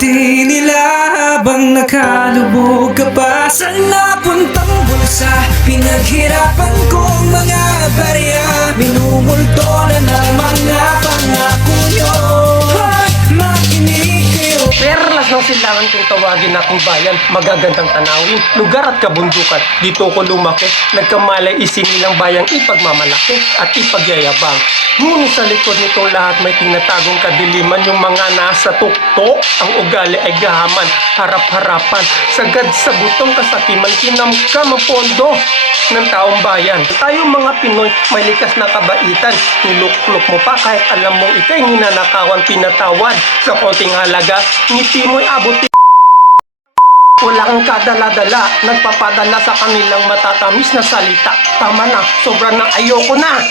ngiti nila habang nakalubog ka pa sa napuntang bulsa. Pinaghirapan kong mga barya, minumulto na ng mga pangako nyo. Hoy, makinig kayo. Perlas ng silangan kung tawagin akong bayan. Magagandang tanawin, lugar at kabundukan. Dito ko lumaki, nagkamalay isinilang bayang ipagmamalaki at ipagyayabang. Ngunit sa likod nitong lahat may tinatagong kadiliman. Yung mga nasa tuktok, ang ugali ay gahaman, harap-harapan, sagad sa butong kasakiman, kinamkam ang pondo ng taong bayan. Tayong mga Pinoy may likas na kabaitan. Niluklok mo pa kahit alam mong ikay ninanakawan, pinatawad sa konting halaga, ngiti mo'y abutin. Wala kang kadala-dala, nagpapadala sa kanilang matatamis na salita. Tama na, sobra na, ayoko na.